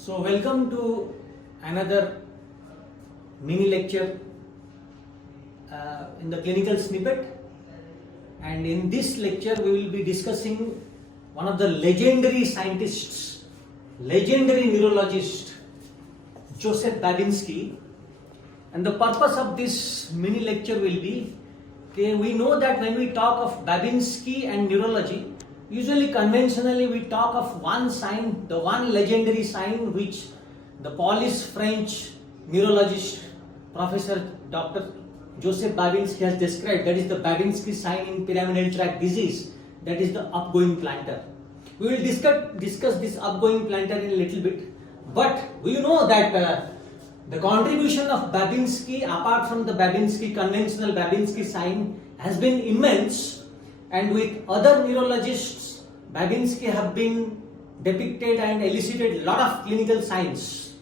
So welcome to another mini lecture in the clinical snippet, and in this lecture we will be discussing one of the legendary scientists, legendary neurologist Joseph Babinski. And the purpose of this mini lecture will be, we know that when we talk of Babinski and neurology, usually conventionally we talk of one sign, the one legendary sign which the Polish-French neurologist Professor Dr. Joseph Babinski has described, that is the Babinski sign in pyramidal tract disease, that is the upgoing plantar. We will discuss this upgoing plantar in a little bit, but we know that the contribution of Babinski, apart from the Babinski conventional Babinski sign, has been immense. And with other neurologists, Babinski have been depicted and elicited a lot of clinical signs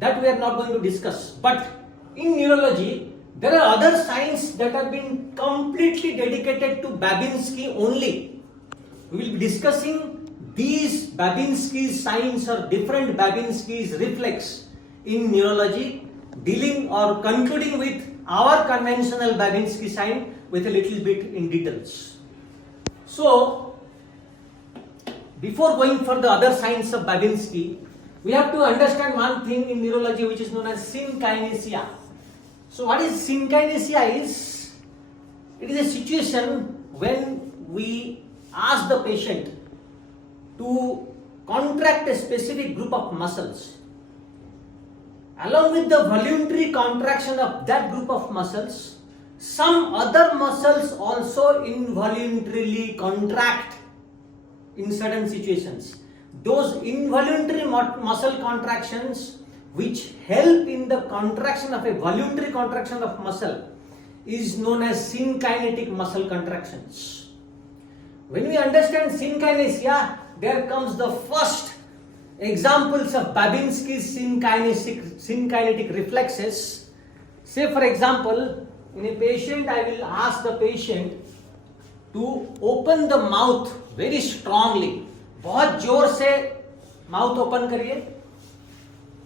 that we are not going to discuss. But in neurology, there are other signs that have been completely dedicated to Babinski only. We will be discussing these Babinski signs or different Babinski's reflex in neurology, dealing or concluding with our conventional Babinski sign with a little bit in details. So, before going for the other signs of Babinski, we have to understand one thing in neurology which is known as synkinesia. So, what is synkinesia is? It is a situation when we ask the patient to contract a specific group of muscles. Along with the voluntary contraction of that group of muscles, some other muscles also involuntarily contract in certain situations. Those involuntary muscle contractions which help in the contraction of a voluntary contraction of muscle is known as synkinetic muscle contractions. When we understand synkinesia, there comes the first examples of Babinski's synkinetic reflexes. Say for example, in a patient, I will ask the patient to open the mouth very strongly. बहुत जोर से mouth open करिए.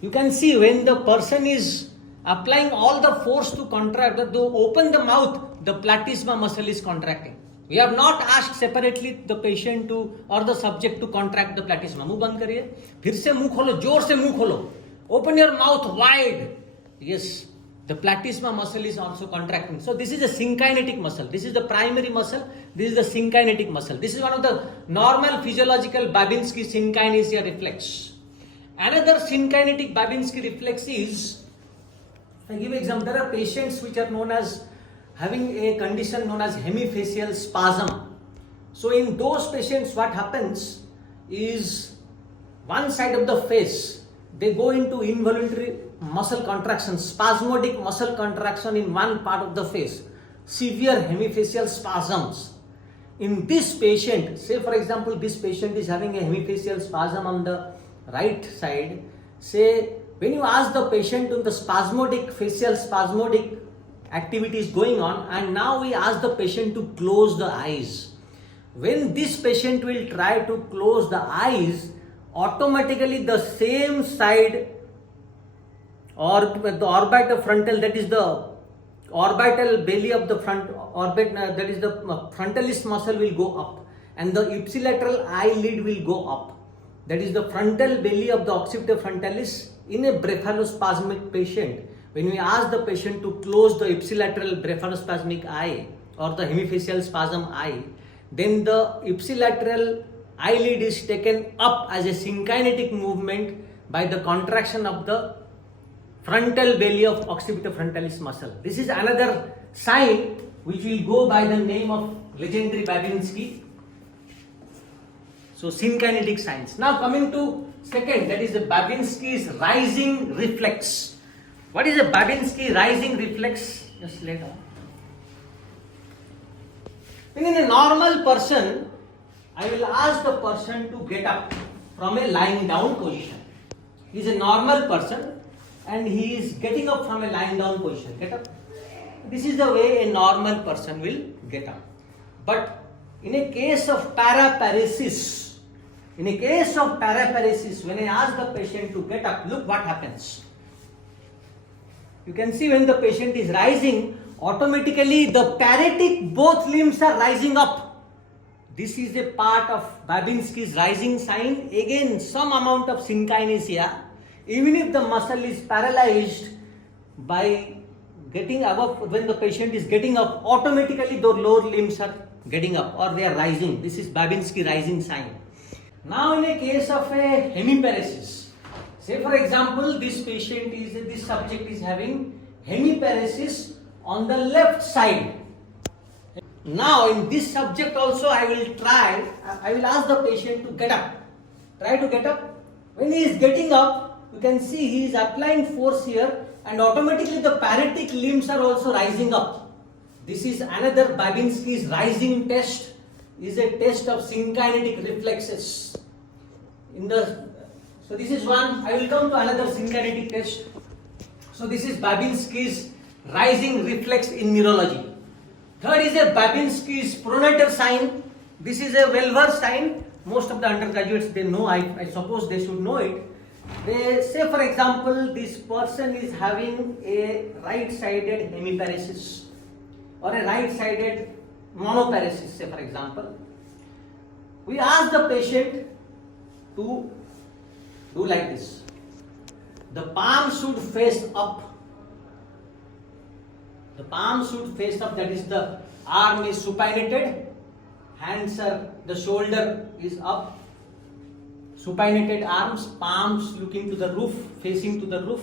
You can see when the person is applying all the force to contract, to open the mouth, the platysma muscle is contracting. We have not asked separately the patient to or the subject to contract the platysma. मुंह बंद करिए. फिर से मुंह खोलो, जोर से मुंह खोलो. Open your mouth wide. Yes. The platysma muscle is also contracting. So this is a synkinetic muscle. This is the primary muscle. This is the synkinetic muscle. This is one of the normal physiological Babinski synkinesia reflex. Another synkinetic Babinski reflex is, I give example, there are patients which are known as having a condition known as hemifacial spasm. So in those patients what happens is one side of the face, they go into involuntary muscle contraction, spasmodic muscle contraction in one part of the face, severe hemifacial spasms. In this patient, say for example this patient is having a hemifacial spasm on the right side, say when you ask the patient in the facial spasmodic activity is going on, and now we ask the patient to close the eyes. When this patient will try to close the eyes, automatically the same side or the orbital frontal, that is the orbital belly of the front orbit, that is the frontalis muscle will go up, and the ipsilateral eyelid will go up. That is the frontal belly of the occipital frontalis in a brephalospasmic patient. When we ask the patient to close the ipsilateral brephalospasmic eye or the hemifacial spasm eye, then the ipsilateral eyelid is taken up as a synkinetic movement by the contraction of the frontal belly of occipital frontalis muscle. This is another sign which will go by the name of legendary Babinski. So synkinetic signs. Now coming to second, that is the Babinski's rising reflex. What is a Babinski rising reflex? Just lay down. In a normal person, I will ask the person to get up from a lying down position. He is a normal person and he is getting up from a lying down position. Get up. This is the way a normal person will get up. But in a case of paraparesis, In a case of paraparesis, when I ask the patient to get up, look what happens. You can see when the patient is rising, automatically the paretic both limbs are rising up. This is a part of Babinski's rising sign. Again, some amount of synkinesia. Even if the muscle is paralyzed, by getting above, when the patient is getting up, automatically the lower limbs are getting up or they are rising. This is Babinski rising sign. Now in a case of a hemiparesis, say for example this subject is having hemiparesis on the left side. Now in this subject also I will ask the patient to get up. Try to get up. When he is getting up, you can see he is applying force here and automatically the paretic limbs are also rising up. This is another Babinski's rising test, is a test of synkinetic reflexes. So this is one. I will come to another synkinetic test. So this is Babinski's rising reflex in neurology. Third is a Babinski's Pronator sign. This is a well-versed sign. Most of the undergraduates, they know, I suppose they should know it. They say for example this person is having a right-sided hemiparesis or a right-sided monoparesis, say for example. We ask the patient to do like this. The palm should face up. The palm should face up, that is the arm is supinated, hands are, the shoulder is up, supinated arms, palms looking to the roof, facing to the roof.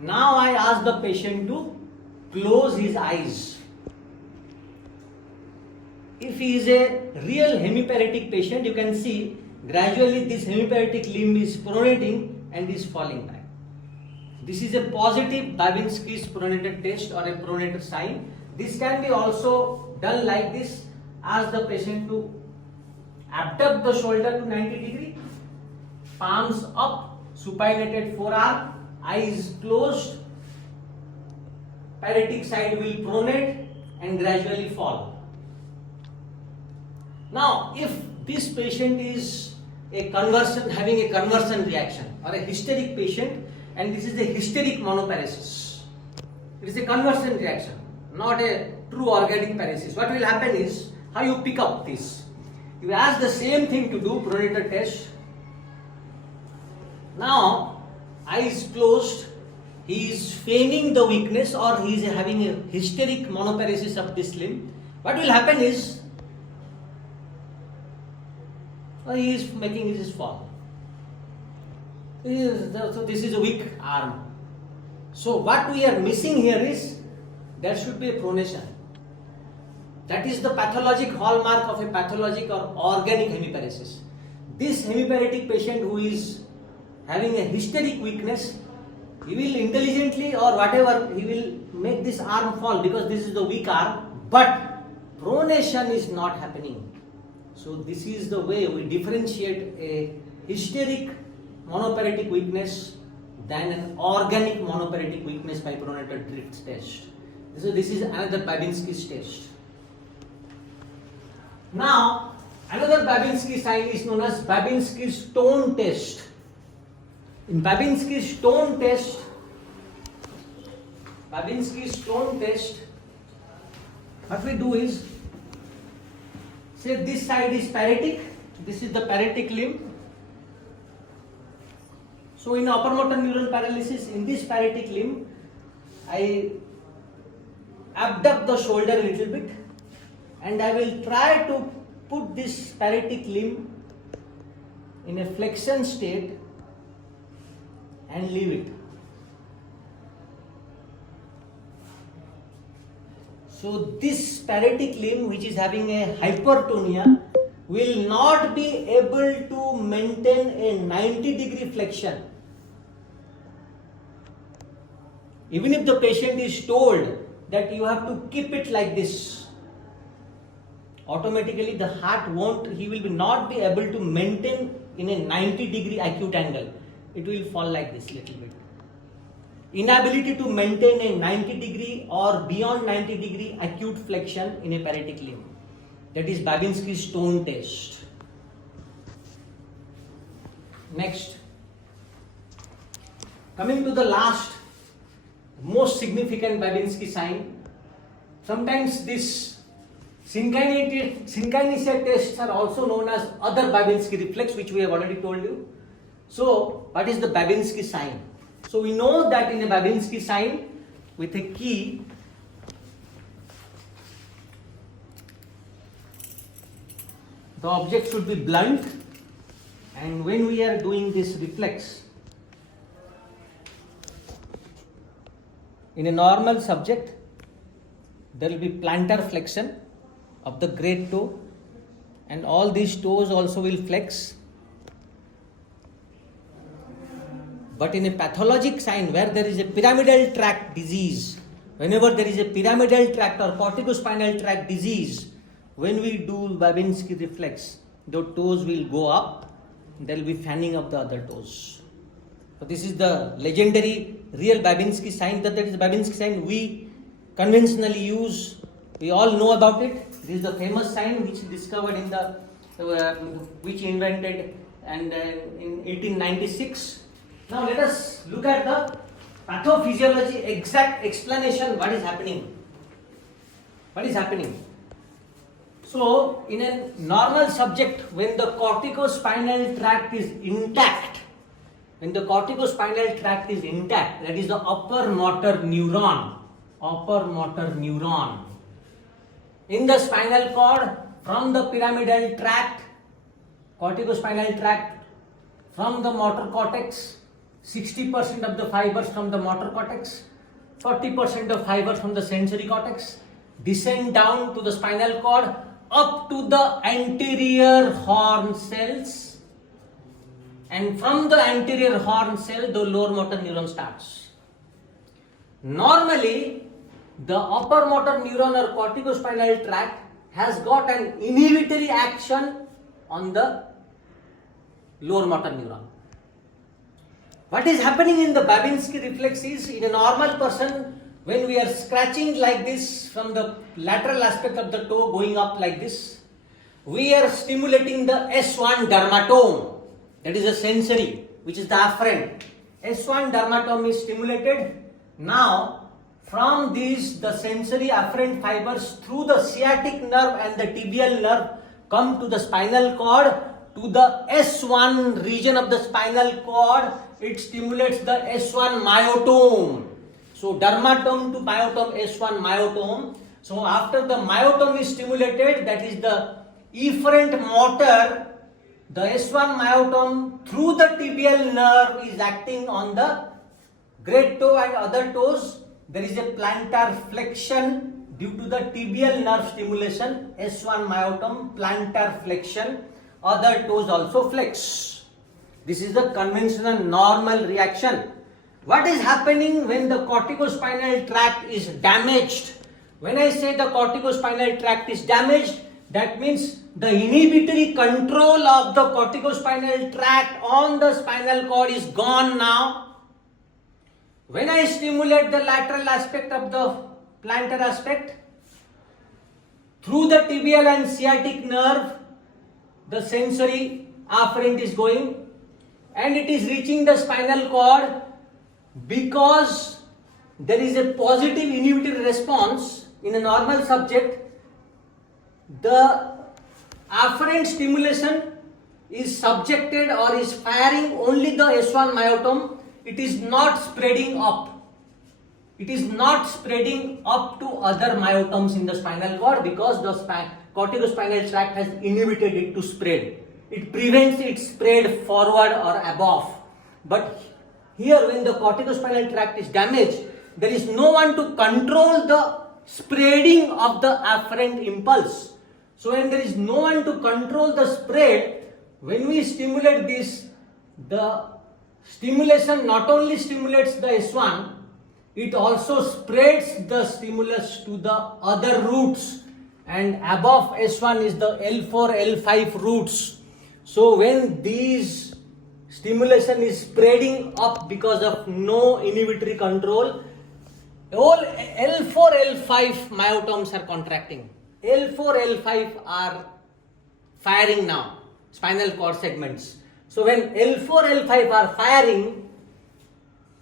Now I ask the patient to close his eyes. If he is a real hemiparetic patient, you can see gradually this hemiparetic limb is pronating and is falling back. This is a positive Babinski's pronator test or a pronator sign. This can be also done like this. Ask the patient to abduct the shoulder to 90 degree, palms up, supinated forearm, eyes closed, paretic side will pronate and gradually fall. Now, if this patient is having a conversion reaction or a hysteric patient, and this is a hysteric monoparesis, it is a conversion reaction, not a true organic paresis. What will happen is, how you pick up this? You ask the same thing to do, pronator test. Now, eyes closed, he is feigning the weakness or he is having a hysteric monoparesis of this limb. What will happen is, he is making his fall. So this is a weak arm. So what we are missing here is, there should be a pronation. That is the pathologic hallmark of a pathologic or organic hemiparesis. This hemiparetic patient who is having a hysteric weakness, he will intelligently or whatever, he will make this arm fall because this is the weak arm, but pronation is not happening. So this is the way we differentiate a hysteric monoparetic weakness than an organic monoparetic weakness by pronator drift test. So this is another Babinski's test. Now, another Babinski sign is known as Babinski's tone test. In Babinski's tone test, what we do is, say this side is paretic, this is the paretic limb. So in upper motor neuron paralysis, in this paretic limb, I abduct the shoulder a little bit and I will try to put this paretic limb in a flexion state and leave it. So this paretic limb which is having a hypertonia will not be able to maintain a 90-degree flexion. Even if the patient is told that you have to keep it like this, automatically the heart he will not be able to maintain in a 90-degree acute angle. It will fall like this little bit. Inability to maintain a 90-degree or beyond 90-degree acute flexion in a paretic limb. That is Babinski's tone test. Next, coming to the last, most significant Babinski sign. Sometimes this synkinetic tests are also known as other Babinski reflex, which we have already told you. So, what is the Babinski sign? So, we know that in a Babinski sign with a key, the object should be blunt, and when we are doing this reflex, in a normal subject, there will be plantar flexion of the great toe, and all these toes also will flex. But in a pathologic sign where there is a pyramidal tract disease, whenever there is a pyramidal tract or corticospinal tract disease, when we do Babinski reflex, the toes will go up, there will be fanning of the other toes. So this is the legendary real Babinski sign. That is the Babinski sign we conventionally use. We all know about it. This is the famous sign which discovered in the which invented and in 1896. Now let us look at the pathophysiology, exact explanation what is happening. What is happening? So in a normal subject, when the corticospinal tract is intact, that is the upper motor neuron. In the spinal cord, from the pyramidal tract, corticospinal tract, from the motor cortex, 60% of the fibers from the motor cortex, 40% of fibers from the sensory cortex, descend down to the spinal cord, up to the anterior horn cells, and from the anterior horn cell, the lower motor neuron starts. Normally, the upper motor neuron or corticospinal tract has got an inhibitory action on the lower motor neuron. What is happening in the Babinski reflex is, in a normal person, when we are scratching like this from the lateral aspect of the toe going up like this, we are stimulating the S1 dermatome, that is a sensory, which is the afferent. S1 dermatome is stimulated. Now, from these, the sensory afferent fibers through the sciatic nerve and the tibial nerve come to the spinal cord, to the S1 region of the spinal cord. It stimulates the S1 myotome. So dermatome to myotome, S1 myotome. So after the myotome is stimulated, that is the efferent motor, the S1 myotome through the tibial nerve is acting on the great toe and other toes. There is a plantar flexion due to the tibial nerve stimulation, S1 myotome, plantar flexion, other toes also flex. This is the conventional normal reaction. What is happening when the corticospinal tract is damaged? When I say the corticospinal tract is damaged, that means the inhibitory control of the corticospinal tract on the spinal cord is gone now. When I stimulate the lateral aspect of the plantar aspect, through the tibial and sciatic nerve, the sensory afferent is going and it is reaching the spinal cord. Because there is a positive inhibitory response in a normal subject, the afferent stimulation is subjected or is firing only the S1 myotome. It is not spreading up. It is not spreading up to other myotomes in the spinal cord because the corticospinal tract has inhibited it to spread. It prevents its spread forward or above. But here, when the corticospinal tract is damaged, there is no one to control the spreading of the afferent impulse. So when there is no one to control the spread, when we stimulate this, the stimulation not only stimulates the S1, it also spreads the stimulus to the other roots, and above S1 is the L4, L5 roots. So when these stimulation is spreading up because of no inhibitory control, all L4, L5 myotomes are contracting. L4, L5 are firing now, spinal cord segments. So when L4, L5 are firing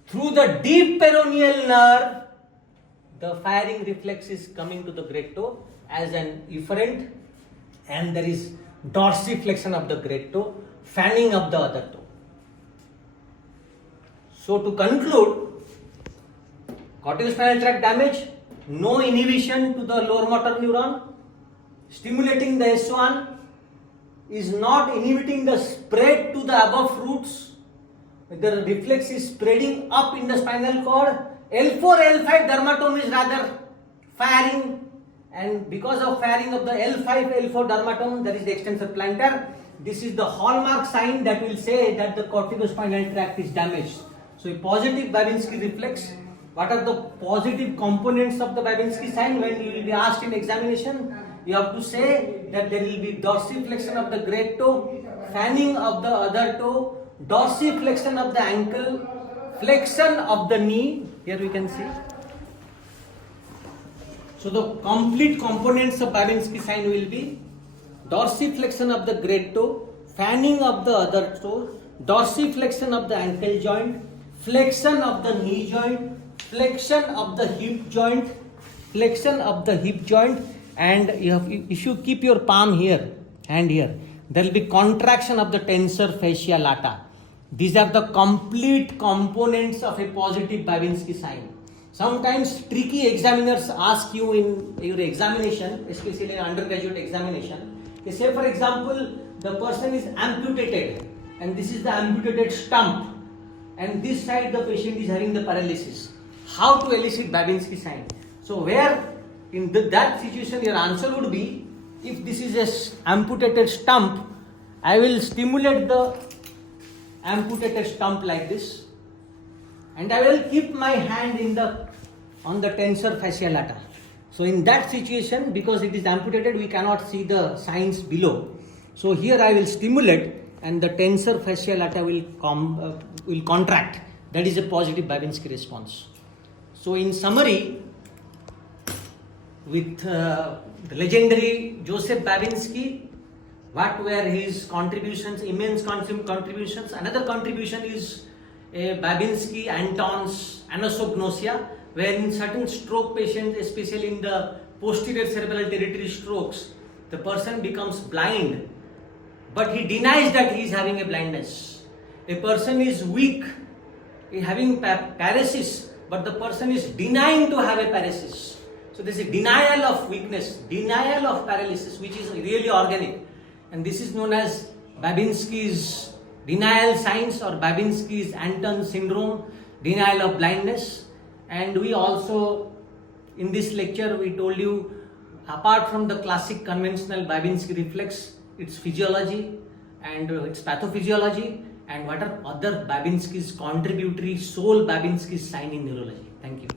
through the deep peroneal nerve, the firing reflex is coming to the great toe as an efferent, and there is dorsiflexion of the great toe, fanning of the other toe. So to conclude, corticospinal tract damage, no inhibition to the lower motor neuron, stimulating the S1 is not inhibiting the spread to the above roots. The reflex is spreading up in the spinal cord. L4, L5 dermatome is rather firing, and because of firing of the L5, L4 dermatome, there is the extensor plantar. This is the hallmark sign that will say that the corticospinal tract is damaged. So a positive Babinski reflex. What are the positive components of the Babinski sign? When you will be asked in examination, you have to say that there will be dorsiflexion of the great toe, fanning of the other toe, dorsiflexion of the ankle, flexion of the knee. Here we can see. So the complete components of Babinski sign will be dorsiflexion of the great toe, fanning of the other toe, dorsiflexion of the ankle joint, flexion of the knee joint, flexion of the hip joint, flexion of the hip joint, and if you keep your palm here, hand here, there will be contraction of the tensor fascia lata. These are the complete components of a positive Babinski sign. Sometimes tricky examiners ask you in your examination, especially in undergraduate examination, they say for example, the person is amputated and this is the amputated stump, and this side the patient is having the paralysis. How to elicit Babinski sign? So where in that situation your answer would be, if this is a amputated stump, I will stimulate the amputated stump like this, and I will keep my hand on the tensor fascia lata. So in that situation, because it is amputated, we cannot see the signs below. So here I will stimulate and the tensor fascia lata will contract. That is a positive Babinski response. So in summary, with the legendary Joseph Babinski, what were his contributions? Immense contributions. Another contribution is a Babinski-Anton's anosognosia, where in certain stroke patients, especially in the posterior cerebral territory strokes, the person becomes blind, but he denies that he is having a blindness. A person is weak, having paresis, but the person is denying to have a paresis. So there is a denial of weakness, denial of paralysis, which is really organic. And this is known as Babinski's denial signs or Babinski's Anton syndrome, denial of blindness. And we also, in this lecture, we told you, apart from the classic conventional Babinski reflex, its physiology and its pathophysiology, and what are other Babinski's contributory sole Babinski's sign in neurology. Thank you.